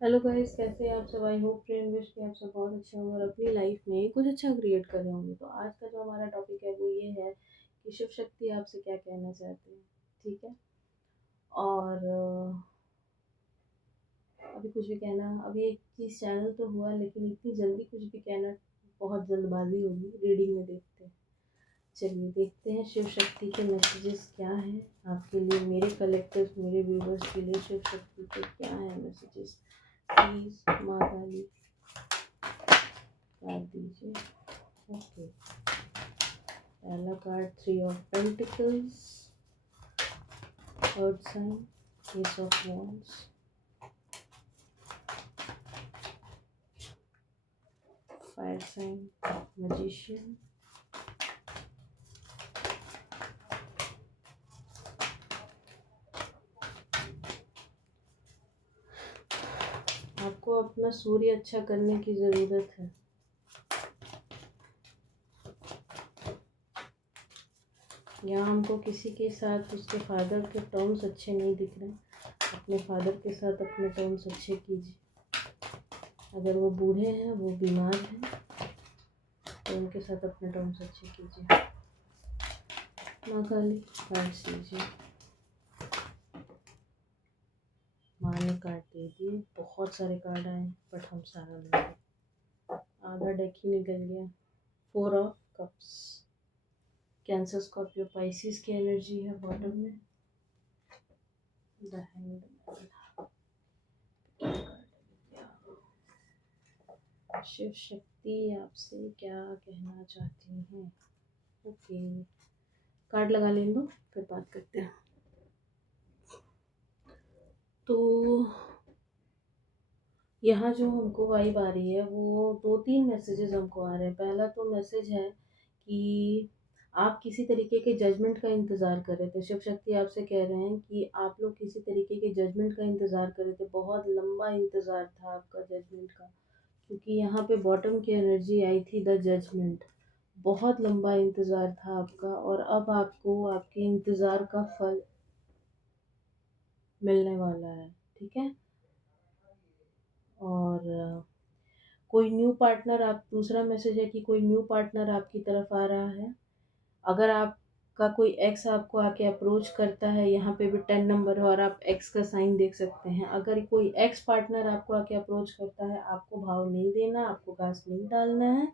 Hello guys, कैसे हैं आप सब। आई होप ट्रेन विश कि आप सब बहुत अच्छे होंगे और अपनी लाइफ में कुछ अच्छा क्रिएट कर रहे होंगे। तो आज का जो हमारा टॉपिक है वो ये है कि शिव शक्ति आपसे क्या कहना चाहते हैं। ठीक है। और अभी कुछ भी कहना, अभी एक चीज़ चैनल तो हुआ लेकिन इतनी जल्दी कुछ भी कहना बहुत जल्दबाजी होगी। रीडिंग में देखते हैं। चलिए देखते हैं शिव शक्ति के मैसेजेस क्या हैं आपके लिए, मेरे कलेक्टिव, मेरे व्यूवर्स के लिए शिव शक्ति के क्या है messages. Please Maa Kali card दीजिए। ओके, पहला card 3 of pentacles, third sign ace of wands, fire sign magician, आपको अपना सूर्य अच्छा करने की ज़रूरत है। यहाँ हमको किसी के साथ उसके फादर के टर्म्स अच्छे नहीं दिख रहे। अपने फादर के साथ अपने टर्म्स अच्छे कीजिए। अगर वो बूढ़े हैं, वो बीमार हैं, तो उनके साथ अपने टर्म्स अच्छे कीजिए। माँ काली कार्ड्स दीजिए। माँ ने कार्ड दे दिए। बहुत सारे कार्ड आए बट हम सारा लेंगे। आधा डेक ही निकल गया। 4 of cups, cancer Scorpio Pisces की एनर्जी है बॉटम में। द हैंग्ड, शिव शक्ति आपसे क्या कहना चाहती हैं। ओके, कार्ड लगा लें दो, फिर बात करते हैं। तो यहाँ जो हमको वाइब आ रही है वो 2-3 मैसेजेस हमको आ रहे हैं। पहला तो मैसेज है कि आप किसी तरीके के जजमेंट का इंतज़ार कर रहे थे। शिव शक्ति आपसे कह रहे हैं कि आप लोग किसी तरीके के जजमेंट का इंतज़ार कर रहे थे। बहुत लंबा इंतज़ार था आपका जजमेंट का, क्योंकि यहाँ पे बॉटम की एनर्जी आई थी द जजमेंट। बहुत लंबा इंतज़ार था आपका और अब आपको आपके इंतज़ार का फल मिलने वाला है। ठीक है। और कोई न्यू पार्टनर, आप दूसरा मैसेज है कि कोई न्यू पार्टनर आपकी तरफ आ रहा है। अगर आपका कोई एक्स आपको आके अप्रोच करता है, यहाँ पे भी 10 नंबर है और आप एक्स का साइन देख सकते हैं। अगर कोई एक्स पार्टनर आपको आके अप्रोच करता है, आपको भाव नहीं देना, आपको घास नहीं डालना है।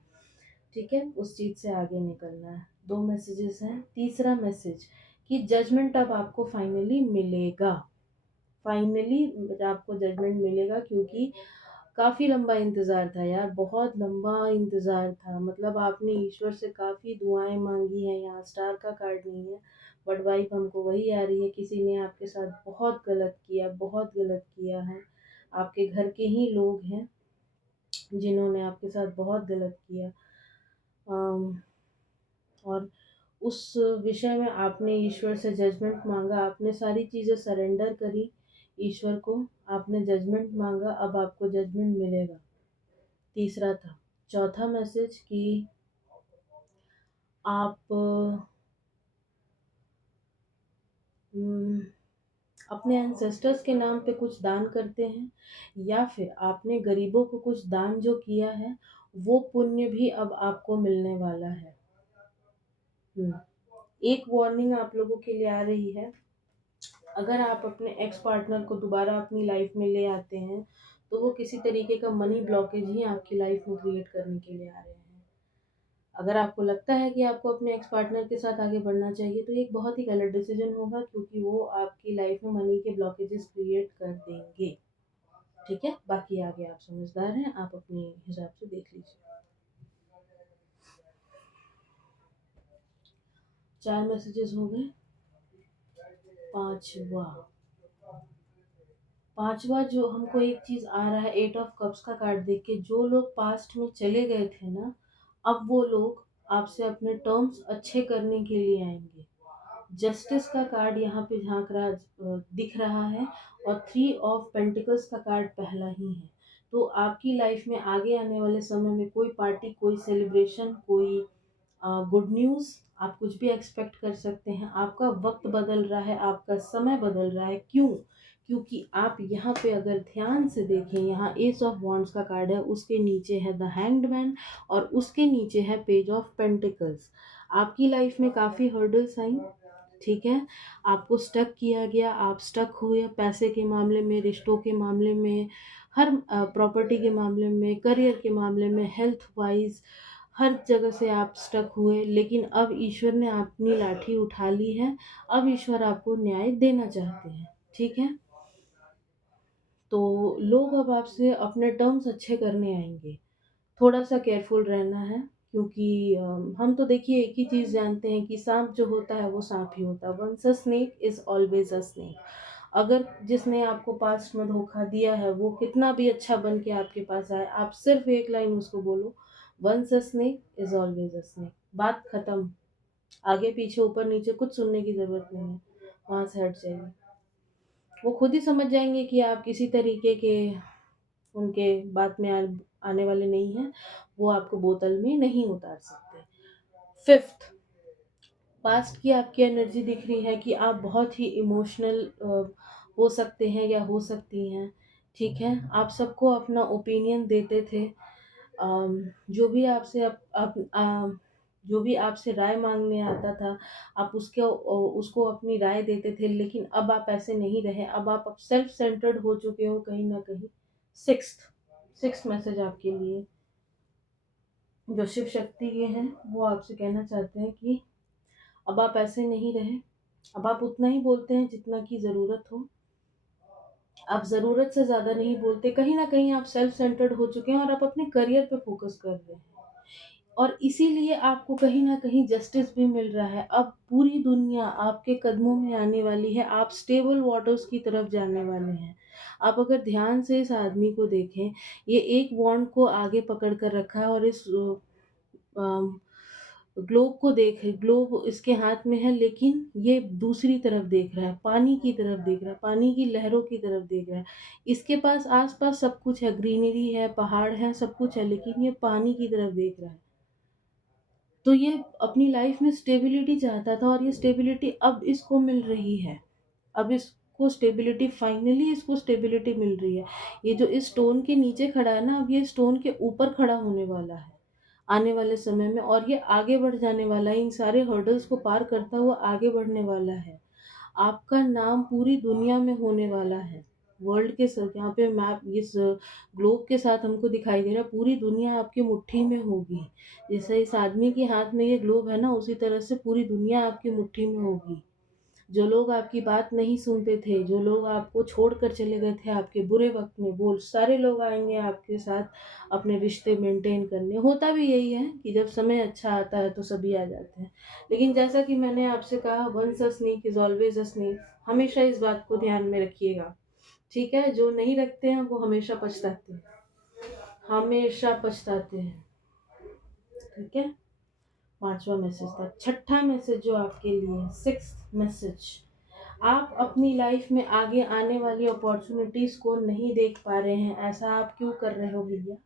ठीक है, उस चीज़ से आगे निकलना है। 2 मैसेजेस हैं। तीसरा मैसेज कि जजमेंट अब आपको फाइनली मिलेगा। फाइनली आपको जजमेंट मिलेगा, क्योंकि काफ़ी लंबा इंतज़ार था यार, बहुत लंबा इंतज़ार था। मतलब आपने ईश्वर से काफ़ी दुआएं मांगी हैं। यहाँ स्टार का कार्ड नहीं है बट वाइब हमको वही आ रही है। किसी ने आपके साथ बहुत गलत किया, बहुत गलत किया है। आपके घर के ही लोग हैं जिन्होंने आपके साथ बहुत गलत किया। और उस विषय में आपने ईश्वर से जजमेंट मांगा। आपने सारी चीज़ें सरेंडर करी ईश्वर को। आपने जजमेंट मांगा, अब आपको जजमेंट मिलेगा। तीसरा था। चौथा मैसेज कि आप अपने एंसेस्टर्स के नाम पे कुछ दान करते हैं, या फिर आपने गरीबों को कुछ दान जो किया है वो पुण्य भी अब आपको मिलने वाला है। एक वार्निंग आप लोगों के लिए आ रही है। अगर आप अपने एक्स पार्टनर को दोबारा अपनी लाइफ में ले आते हैं तो वो किसी तरीके का मनी ब्लॉकेज ही आपकी लाइफ में क्रिएट करने के लिए आ रहे हैं। अगर आपको लगता है कि आपको अपने एक्स पार्टनर के साथ आगे बढ़ना चाहिए तो ये एक बहुत ही गलत डिसीजन होगा, क्योंकि वो आपकी लाइफ में मनी के ब्लॉकेजेस क्रिएट कर देंगे। ठीक है, बाकी आगे आप समझदार हैं, आप अपने हिसाब से देख लीजिए। 4 मैसेजेस हो गए। पांचवा पांचवा जो हमको एक चीज आ रहा है, 8 ऑफ कप्स का कार्ड देख के, जो लोग पास्ट में चले गए थे ना, अब वो लोग आपसे अपने टर्म्स अच्छे करने के लिए आएंगे। जस्टिस का कार्ड यहाँ पे झांक रहा दिख रहा है और 3 ऑफ पेंटिकल्स का कार्ड पहला ही है। तो आपकी लाइफ में आगे आने वाले समय में कोई पार्टी, कोई सेलिब्रेशन, कोई गुड न्यूज़, आप कुछ भी एक्सपेक्ट कर सकते हैं। आपका वक्त बदल रहा है, आपका समय बदल रहा है। क्यों? क्योंकि आप यहाँ पे अगर ध्यान से देखें, यहाँ एस ऑफ वॉन्ड्स का कार्ड है, उसके नीचे है द हैंग्ड मैन और उसके नीचे है पेज ऑफ पेंटिकल्स। आपकी लाइफ में काफ़ी हर्डल्स आई, ठीक है, आपको स्टक किया गया, आप स्टक हुए पैसे के मामले में, रिश्तों के मामले में, हर प्रॉपर्टी के मामले में, करियर के मामले में, हेल्थ वाइज हर जगह से आप स्टक हुए। लेकिन अब ईश्वर ने अपनी लाठी उठा ली है, अब ईश्वर आपको न्याय देना चाहते हैं, ठीक है। तो लोग अब आपसे अपने टर्म्स अच्छे करने आएंगे, थोड़ा सा केयरफुल रहना है, क्योंकि हम तो देखिए एक ही चीज़ जानते हैं कि सांप जो होता है वो सांप ही होता है। Once a snake is always a snake. अगर जिसने आपको पास्ट में धोखा दिया है वो कितना भी अच्छा बन के आपके पास आए, आप सिर्फ एक लाइन उसको बोलो, once a snake is always a snake, बात खत्म। आगे पीछे ऊपर नीचे कुछ सुनने की जरूरत नहीं है, वहां से हट जाइए। वो खुद ही समझ जाएंगे कि आप किसी तरीके के उनके बात में आने वाले नहीं हैं, वो आपको बोतल में नहीं उतार सकते। फिफ्थ, पास्ट की आपकी एनर्जी दिख रही है कि आप बहुत ही इमोशनल हो सकते हैं या हो सकती हैं, ठीक है। आप सबको अपना ओपिनियन देते थे, जो भी आपसे जो भी आपसे राय मांगने आता था, आप उसको अपनी राय देते थे, लेकिन अब आप ऐसे नहीं रहे, अब सेल्फ सेंटर्ड हो चुके हो कहीं ना कहीं। सिक्स्थ सिक्स्थ मैसेज आपके लिए, जो शिव शक्ति के हैं, वो आपसे कहना चाहते हैं कि अब आप ऐसे नहीं रहे, अब आप उतना ही बोलते हैं जितना की ज़रूरत हो, आप ज़रूरत से ज़्यादा नहीं बोलते। कहीं ना कहीं आप सेल्फ सेंटर्ड हो चुके हैं और आप अपने करियर पे फोकस कर रहे हैं, और इसीलिए आपको कहीं ना कहीं जस्टिस भी मिल रहा है। अब पूरी दुनिया आपके कदमों में आने वाली है, आप स्टेबल वाटर्स की तरफ जाने वाले हैं। आप अगर ध्यान से इस आदमी को देखें, ये एक वॉन्ड को आगे पकड़ कर रखा है और इस ग्लोब को देख, ग्लोब इसके हाथ में है, लेकिन ये दूसरी तरफ देख रहा है, पानी की तरफ देख रहा है, पानी की लहरों की तरफ देख रहा है। इसके पास आसपास सब कुछ है, ग्रीनरी है, पहाड़ है, सब कुछ है, लेकिन ये पानी की तरफ देख रहा है। तो ये अपनी लाइफ में स्टेबिलिटी चाहता था और ये स्टेबिलिटी अब इसको मिल रही है। अब इसको स्टेबिलिटी, फाइनली इसको स्टेबिलिटी मिल रही है। ये जो इस स्टोन के नीचे खड़ा है ना, अब ये स्टोन के ऊपर खड़ा होने वाला है आने वाले समय में, और ये आगे बढ़ जाने वाला है, इन सारे हर्डल्स को पार करता हुआ आगे बढ़ने वाला है। आपका नाम पूरी दुनिया में होने वाला है। वर्ल्ड के साथ यहाँ पे मैप, इस ग्लोब के साथ हमको दिखाई दे रहा है, पूरी दुनिया आपकी मुट्ठी में होगी। जैसे इस आदमी के हाथ में ये ग्लोब है ना, उसी तरह से पूरी दुनिया आपकी मुट्ठी में होगी। जो लोग आपकी बात नहीं सुनते थे, जो लोग आपको छोड़कर चले गए थे आपके बुरे वक्त में, वो सारे लोग आएंगे आपके साथ अपने रिश्ते मेंटेन करने। होता भी यही है कि जब समय अच्छा आता है तो सभी आ जाते हैं, लेकिन जैसा कि मैंने आपसे कहा, once a snake is always a snake. हमेशा इस बात को ध्यान में रखिएगा, ठीक है। जो नहीं रखते हैं वो हमेशा पछताते हैं, हमेशा पछताते हैं, ठीक है। पांचवा मैसेज था। छठा मैसेज जो आपके लिए, सिक्स्थ मैसेज, आप अपनी लाइफ में आगे आने वाली अपॉर्चुनिटीज को नहीं देख पा रहे हैं। ऐसा आप क्यों कर रहे हो भैया?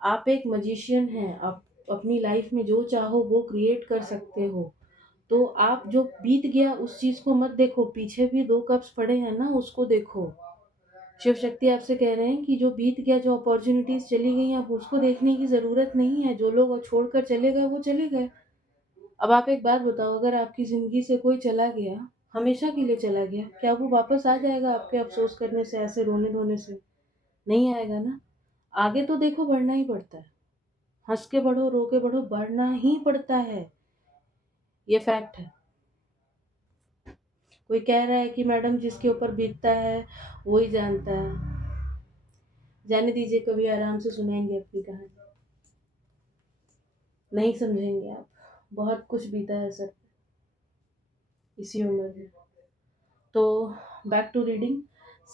आप एक मजिशियन हैं, आप अपनी लाइफ में जो चाहो वो क्रिएट कर सकते हो। तो आप जो बीत गया उस चीज को मत देखो, पीछे भी दो कप्स पड़े हैं ना, उसको देखो। शिव शक्ति आपसे कह रहे हैं कि जो बीत गया, जो अपॉर्चुनिटीज चली गई, आप उसको देखने की जरूरत नहीं है। जो लोग छोड़कर चले गए वो चले गए। अब आप एक बात बताओ, अगर आपकी जिंदगी से कोई चला गया, हमेशा के लिए चला गया, क्या वो वापस आ जाएगा आपके अफसोस करने से, ऐसे रोने धोने से? नहीं आएगा ना। आगे तो देखो, बढ़ना ही पड़ता है। हंस के बढ़ो, रो के बढ़ो, बढ़ना ही पड़ता है, ये फैक्ट है। कोई कह रहा है कि मैडम जिसके ऊपर बीतता है वो ही जानता है। जाने दीजिए, कभी आराम से सुनाएंगे अपनी कहानी, नहीं समझेंगे आप। बहुत कुछ बीता है सर इसी उम्र में। तो बैक टू रीडिंग।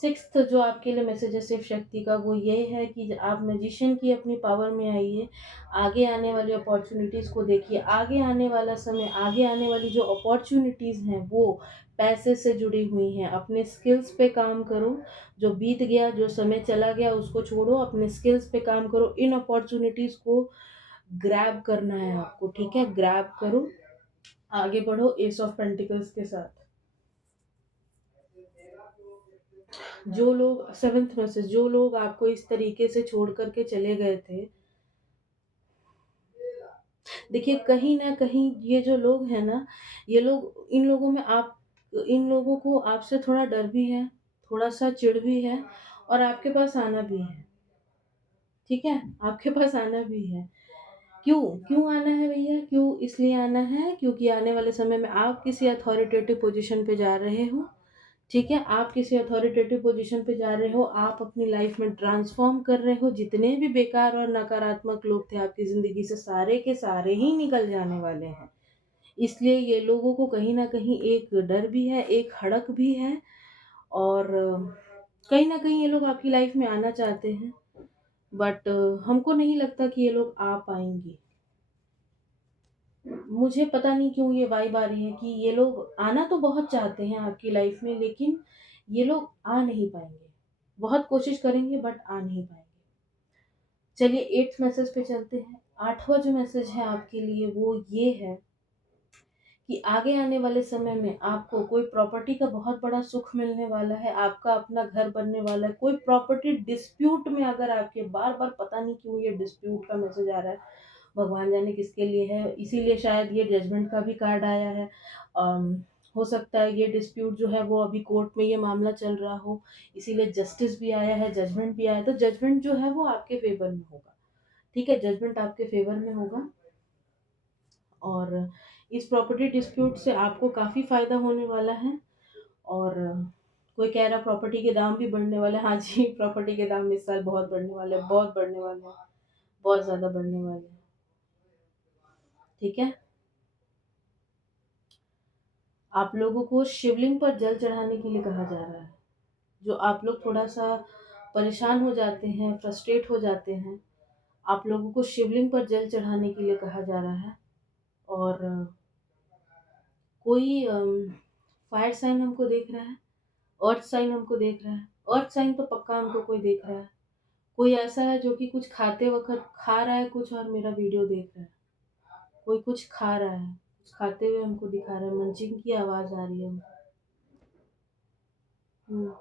सिक्स्थ जो आपके लिए मैसेज है शिव शक्ति का, वो ये है कि आप मैजिशियन की अपनी पावर में आइए, आगे आने वाली अपॉर्चुनिटीज़ को देखिए। आगे आने वाला समय, आगे आने वाली जो अपॉर्चुनिटीज़ हैं वो पैसे से जुड़ी हुई हैं। अपने स्किल्स पे काम करो। जो बीत गया, जो समय चला गया उसको छोड़ो, अपने स्किल्स पे काम करो। इन अपॉर्चुनिटीज़ को ग्रैब करना है आपको, ठीक है। ग्रैब करो, आगे बढ़ो एस ऑफ पेंटिकल्स के साथ। जो लोग 7th मैसेज, जो लोग आपको इस तरीके से छोड़ कर के चले गए थे, देखिए कहीं न कहीं ये जो लोग हैं ना, ये लोग इन लोगों को आपसे थोड़ा डर भी है, थोड़ा-सा चिढ़ भी है और आपके पास आना भी है, ठीक है? आपके पास आना भी है। क्यों? क्यों आना है भैया? क्यों इसलिए आना है क्योंकि आने वाले समय में आप किसी अथॉरिटेटिव पोज़ीशन पे जा रहे हो, ठीक है? आप किसी अथॉरिटेटिव पोज़ीशन पे जा रहे हो, आप अपनी लाइफ़ में ट्रांसफ़ॉर्म कर रहे हो, जितने भी बेकार और नकारात्मक लोग थे आपकी ज़िंदगी से सारे के सारे ही निकल जाने वाले हैं। इसलिए ये लोगों को कहीं न कहीं एक डर भी है, एक हड़क भी है और कहीं न कहीं ये लोग आपकी लाइफ़ में आना चाहते हैं, बट हमको नहीं लगता कि ये लोग आ पाएँगे। मुझे पता नहीं क्यों ये वाइब आ रही है कि ये लोग आना तो बहुत चाहते हैं आपकी लाइफ़ में, लेकिन ये लोग आ नहीं पाएँगे। बहुत कोशिश करेंगे बट आ नहीं पाएँगे। चलिए 8th मैसेज पे चलते हैं। 8वाँ जो मैसेज है आपके लिए वो ये है कि आगे आने वाले समय में आपको कोई प्रॉपर्टी का बहुत बड़ा सुख मिलने वाला है, आपका अपना घर बनने वाला है। कोई प्रॉपर्टी डिस्प्यूट में अगर आपके बार-बार पता नहीं क्यों ये डिस्प्यूट का मैसेज आ रहा है, भगवान जाने किसके लिए है, इसीलिए शायद ये जजमेंट का भी कार्ड आया है। अम, हो सकता है ये डिस्प्यूट जो है वो अभी कोर्ट में ये मामला चल रहा हो, इसीलिए जस्टिस भी आया है, जजमेंट भी आया है, तो जजमेंट जो है वो आपके फ़ेवर में होगा। ठीक है? जजमेंट आपके फ़ेवर में होगा और इस प्रॉपर्टी डिस्प्यूट से आपको काफ़ी फ़ायदा होने वाला है और कोई कह रहा प्रॉपर्टी के दाम भी बढ़ने वाले हैं। हाँ जी, प्रॉपर्टी के दाम इस साल बहुत बढ़ने वाले हैं, बहुत बढ़ने वाले हैं, बहुत ज़्यादा बढ़ने वाले हैं। ठीक है? आप लोगों को शिवलिंग पर जल चढ़ाने के लिए कहा जा रहा है। जो आप लोग थोड़ा-सा परेशान हो जाते हैं, फ्रस्ट्रेट हो जाते हैं, आप लोगों को शिवलिंग पर जल चढ़ाने के लिए कहा जा रहा है और कोई फायर साइन हमको दिख रहा है, अर्थ साइन हमको दिख रहा है। अर्थ साइन तो पक्का हमको कोई दिख रहा है। कोई ऐसा है जो कि कुछ खाते वक़्त खा रहा है कुछ और मेरा वीडियो देख रहा है। कोई कुछ खा रहा है, कुछ खाते हुए हमको दिखा रहा है, मंचिंग की आवाज़ आ रही है हमको। हुँ,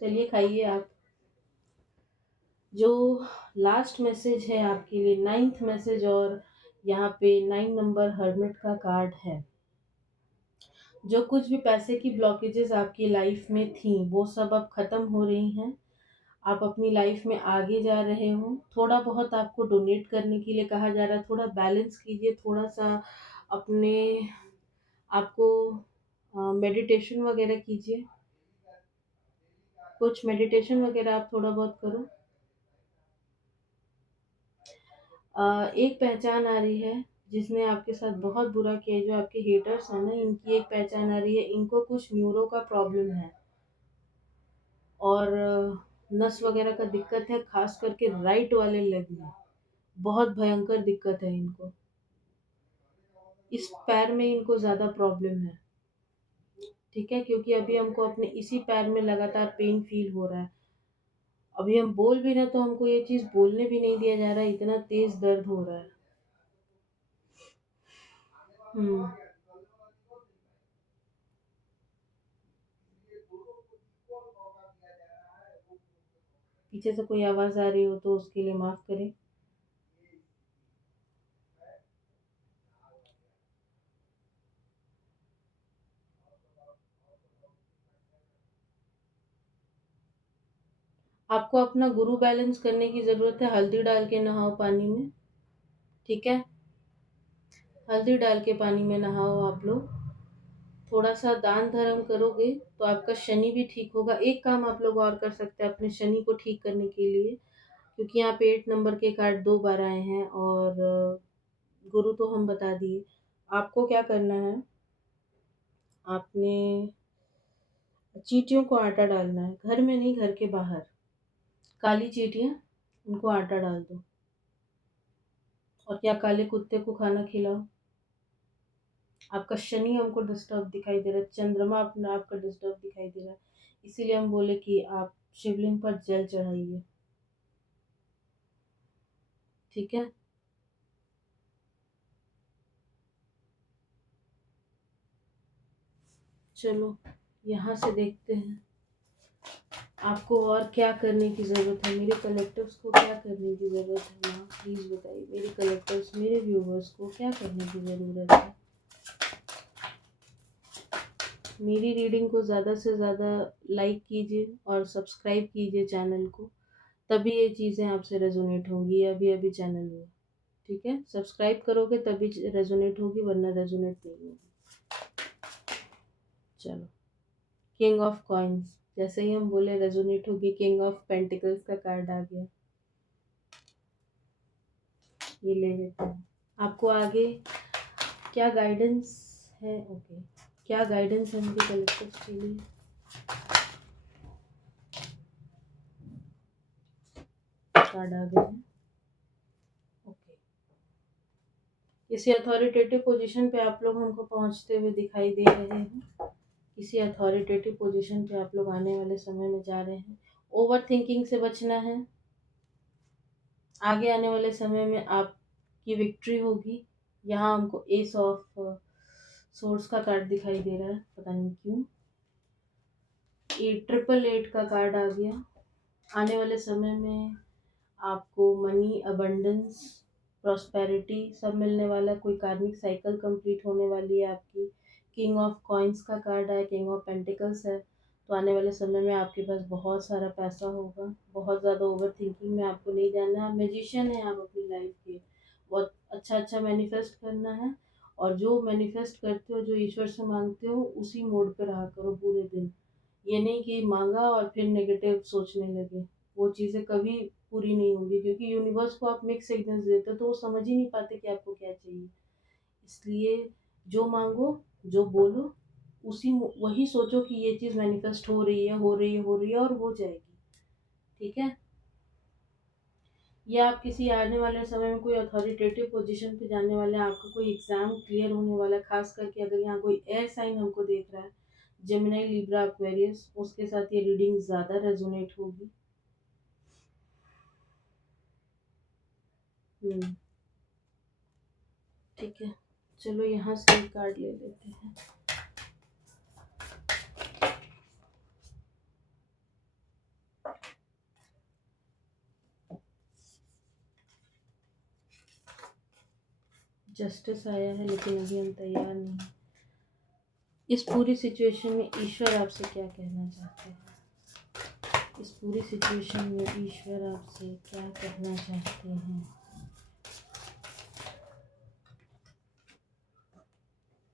चलिए खाइए आप। जो लास्ट मैसेज है आपके लिए 9th मैसेज और यहाँ पे 9 नंबर हर्मिट का कार्ड है। जो कुछ भी पैसे की ब्लॉकेजेज़ आपकी लाइफ़ में थी, वो सब अब ख़त्म हो रही हैं। आप अपनी लाइफ में आगे जा रहे हो, थोड़ा बहुत आपको डोनेट करने के लिए कहा जा रहा है, थोड़ा बैलेंस कीजिए, थोड़ा-सा अपने आपको मेडिटेशन वगैरह कीजिए, कुछ मेडिटेशन वगैरह आप थोड़ा बहुत करो। एक पहचान आ रही है, जिसने आपके साथ बहुत बुरा किया है, जो आपके हेटर्स हैं ना, इनकी एक पहचान आ रही है, इनको कुछ न्यूरो का प्रॉब्लम है और नस वगैरह का दिक्कत है, ख़ास करके राइट वाले लेग में, बहुत भयंकर दिक्कत है इनको। इस पैर में इनको ज़्यादा प्रॉब्लम है, ठीक है? क्योंकि अभी हमको अपने इसी पैर में लगातार पेन फ़ील हो रहा है। अभी हम बोल भी रहे हैं तो हमको ये चीज़ बोलने भी नहीं दिया जा रहा है, इतना तेज़ दर्द हो रहा है। हुँ, पीछे से कोई आवाज़ आ रही हो तो उसके लिए माफ़ करें। आपको अपना गुरु बैलेंस करने की ज़रूरत है, हल्दी डाल के नहाओ पानी में, ठीक है? हल्दी डाल के पानी में नहाओ आप लोग। थोड़ा-सा दान-धर्म करोगे तो आपका शनि भी ठीक होगा। एक काम आप लोग और कर सकते हैं अपने शनि को ठीक करने के लिए, क्योंकि यहाँ पे 8 नंबर के कार्ड 2 बार आए हैं और गुरु तो हम बता दिए। आपको क्या करना है, आपने चींटियों को आटा डालना है, घर में नहीं घर के बाहर। काली चींटियाँ, उनको आटा डाल दो और या काले कुत्ते को खाना खिलाओ। आपका शनि हमको डिस्टर्ब दिखाई दे रहा है, चंद्रमा अपना आपका डिस्टर्ब दिखाई दे रहा है। इसीलिए हम बोले कि आप शिवलिंग पर जल चढ़ाइए, ठीक है? चलो, यहाँ से देखते हैं। आपको और क्या करने की ज़रूरत है? मेरे कलेक्टर्स को क्या करने की ज़रूरत है माँ? प्लीज़ बताइए। मेरे कलेक्टर्स, मेरे व्यूवर्स को क्या करने की ज़रूरत है? मेरी रीडिंग को ज़्यादा से ज़्यादा लाइक कीजिए और सब्सक्राइब कीजिए चैनल को, तभी ये चीज़ें आपसे रेजोनेट होंगी। ये अभी-अभी चैनल हुआ, ठीक है? सब्सक्राइब करोगे तभी रेजोनेट होगी, वरना रेजोनेट नहीं होगी। चलो, किंग ऑफ कॉइन्स, जैसे ही हम बोले रेजोनेट होगी, किंग ऑफ पेंटिकल्स का कार्ड आ गया। ये ले लेते हैं। आपको आगे क्या गाइडेंस है? ओके, क्या गाइडेंस है मेरे कलेक्टर्स के लिए? कार्ड आ गए हैं। ओके, किसी अथॉरिटेटिव पोजीशन पे आप लोग हमको पहुंचते हुए दिखाई दे रहे हैं। किसी अथॉरिटेटिव पोजीशन पे आप लोग आने वाले समय में जा रहे हैं। ओवर थिंकिंग से बचना है। आगे आने वाले समय में आपकी विक्ट्री होगी। यहाँ हमको एस ऑफ सोर्स का कार्ड दिखाई दे रहा है, पता नहीं क्यों। ट्रिपल एट का कार्ड आ गया। आने वाले समय में आपको मनी, अबंडेंस, प्रॉस्पेरिटी सब मिलने वाला है। कोई कार्मिक साइकिल कंप्लीट होने वाली है आपकी। किंग ऑफ कॉइन्स का कार्ड है, किंग ऑफ पेंटिकल्स है। तो आने वाले समय में आपके पास बहुत सारा पैसा होगा। बहुत ज़्यादा ओवर थिंकिंग में आपको नहीं जाना है। मैजिशियन है आप अपनी लाइफ के। बहुत अच्छा अच्छा मैनिफेस्ट करना है, और जो मैनिफेस्ट करते हो, जो ईश्वर से मांगते हो, उसी मोड पे रहा करो पूरे दिन। ये नहीं कि मांगा और फिर नेगेटिव सोचने लगे। वो चीज़ें कभी पूरी नहीं होंगी, क्योंकि यूनिवर्स को आप मिक्स सिग्नल्स देते हो तो वो समझ ही नहीं पाते कि आपको क्या चाहिए। इसलिए जो मांगो, जो बोलो, उसी वही सोचो कि ये चीज़ मैनिफेस्ट हो रही है, हो रही है, हो रही है, और हो जाएगी। ठीक है? या आप किसी आने वाले समय में कोई अथॉरिटेटिव पोजीशन पे जाने वाले हैं, आपका कोई एग्जाम क्लियर होने वाला है। खास करके अगर यहाँ कोई एयर साइन हमको देख रहा है, जेमिनी, लिब्रा, एक्वेरियस, उसके साथ ये रीडिंग ज़्यादा रेजोनेट होगी। ठीक है, चलो यहाँ से एक कार्ड ले लेते हैं। जस्टिस आया है, लेकिन अभी हम तैयार नहीं। इस पूरी सिचुएशन में ईश्वर आपसे क्या कहना चाहते हैं? इस पूरी सिचुएशन में ईश्वर आपसे क्या कहना चाहते हैं?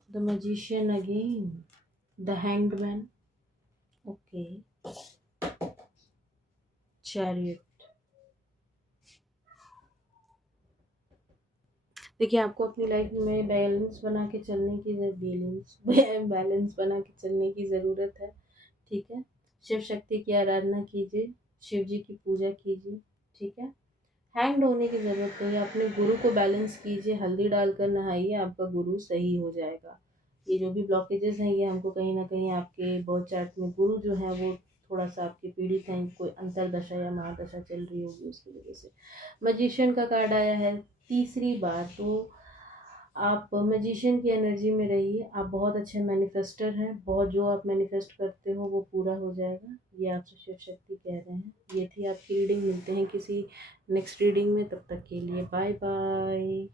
The magician again, the hanged man, okay, chariot. देखिए, आपको अपनी लाइफ में बैलेंस बना के चलने की बैलेंस बना के चलने की ज़रूरत है। ठीक है? शिव शक्ति की आराधना कीजिए, शिव जी की पूजा कीजिए। ठीक है? हैंग्ड होने की ज़रूरत नहीं है। अपने गुरु को बैलेंस कीजिए, हल्दी डालकर नहाइए, आपका गुरु सही हो जाएगा। ये जो भी ब्लॉकेजेस हैं, ये हमको कहीं ना कहीं आपके बर्थ चार्ट में गुरु जो है वो थोड़ा सा आपके पीड़ित हैं। कोई अंतरदशा या महादशा चल रही होगी, उसकी वजह से। मैजिशियन का कार्ड आया है तीसरी बार। तो आप मैजिशियन की एनर्जी में रहिए। आप बहुत अच्छे मैनिफेस्टर हैं। बहुत जो आप मैनिफेस्ट करते हो वो पूरा हो जाएगा, ये आपसे शिव शक्ति कह रहे हैं। ये थी आपकी रीडिंग। मिलते हैं किसी नेक्स्ट रीडिंग में, तब तक के लिए बाय बाय।